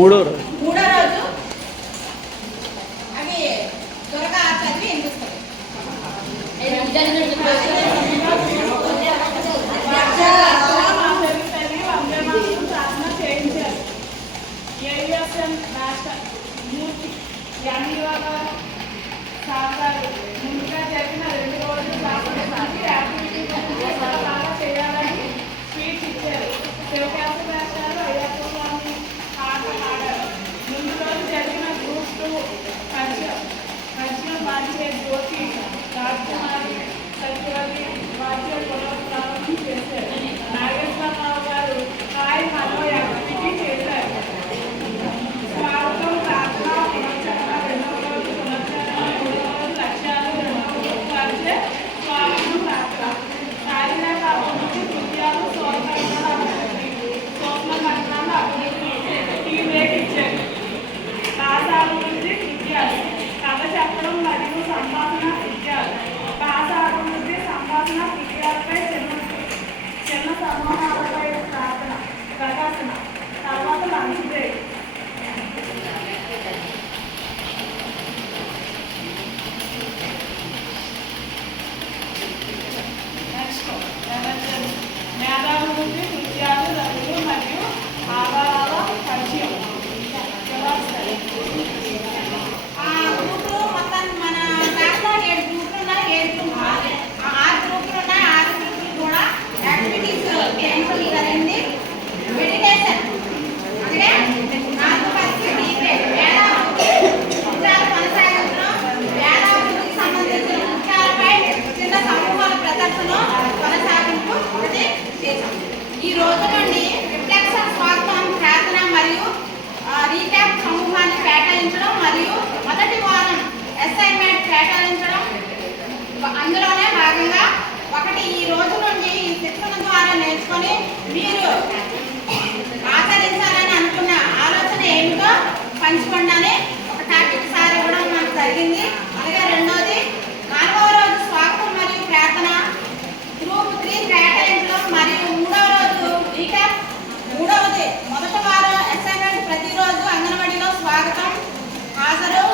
మూడో రోజు మూడో రోజు అవి త్వరగా ఆటలు ఎండుస్తాయి ముందుగా జరిగిన రెండు రోజులు యాక్టివిటీ చేయాలని స్వీట్స్ ఇచ్చారు. శివకాశ 打王曼，啊，奥特对。చేసుకొని మీరు ఆచరించాలని అనుకున్న ఆలోచన ఏమిటో పంచుకోండి ఒక టాపిక్ సార్ ఇవ్వడం నాకు జరిగింది. అలాగే రెండోది నాలుగవ రోజు స్వాగతం మరియు ప్రార్థన. గ్రూప్ త్రీ కేటాయింపులు మరియు మూడవ రోజు రీక్యాప్ మూడవది మొదటి వారం అసైన్మెంట్ ప్రతిరోజు అంగన్వాడీలో స్వాగతం. హాజరు.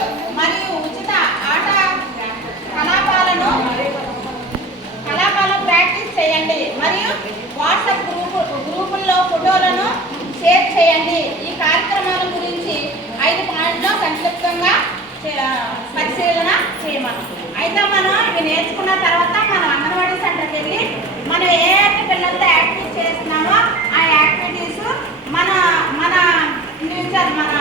షేర్ చేయండి. ఈ కార్యక్రమాల గురించి ఐదు పాయింట్లో సంక్షిప్తంగా పరిశీలన చేయమను. అయితే మనం ఇవి నేర్చుకున్న తర్వాత మనం అంగన్వాడీ సెంటర్కి వెళ్ళి మనం ఏ పిల్లలతో యాక్టివిటీ చేస్తున్నామో ఆ యాక్టివిటీస్ మన మన ఫ్యూచర్ మన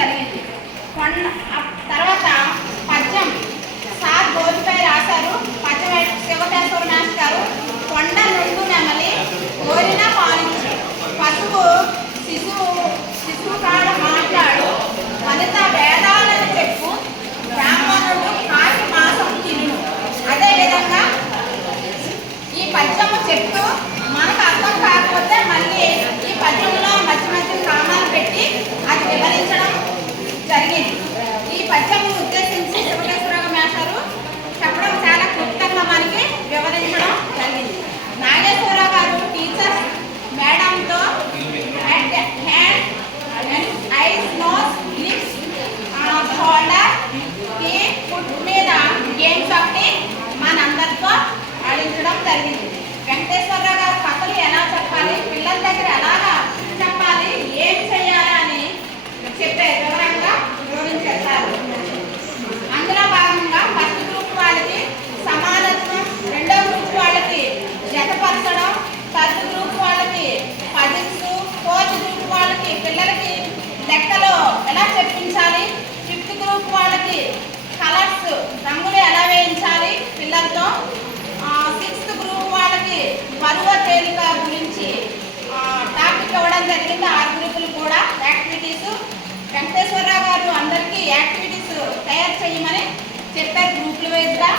జరిగింది. కొండ తర్వాత పద్యం. సార్ గోతిపై రాశారు. పద్యం శివకేశ్వర మాస్ గారు కొండ నుండు నెమలి కోరిన పాలించు. పసుపు శిశువు శిశువు కాడ మాట్లాడు. వనిత వేదాలను చెప్పు. బ్రాహ్మణుడు కాకి మాసం తిను. అదేవిధంగా ఈ పద్యము చెప్తూ మనకు అర్థం కాకపోతే మళ్ళీ జరిగింది. వెంకటేశ్వరరావు గారు కథలు ఎలా చెప్పాలి? పిల్లల దగ్గర ఎలాగా చెప్పాలి? ఏం చేయాలి అని చెప్పే వివరంగా వివరించేస్తారు అందులో భాగంగా ఫస్ట్ గ్రూప్ వాళ్ళకి సమానత్వం రెండో గ్రూప్ వాళ్ళకి జతపరచడం థర్డ్ గ్రూప్ వాళ్ళకి పజిల్స్ ఫోర్త్ గ్రూప్ వాళ్ళకి పిల్లలకి లెక్కలో ఎలా చెప్పించాలి? ఫిఫ్త్ గ్రూప్ వాళ్ళకి కలర్స్ రంగులు ఎలా వేయించాలి పిల్లలతో? గ్రూప్ పరువ తేలిక గురించి టాపిక్ ఇవ్వడం జరిగింది. ఆ గ్రూపులు కూడా యాక్టివిటీస్ వెంకటేశ్వరరావు గారు అందరికీ యాక్టివిటీస్ తయారు చేయమని చెప్పారు గ్రూపుల వైజ్గా.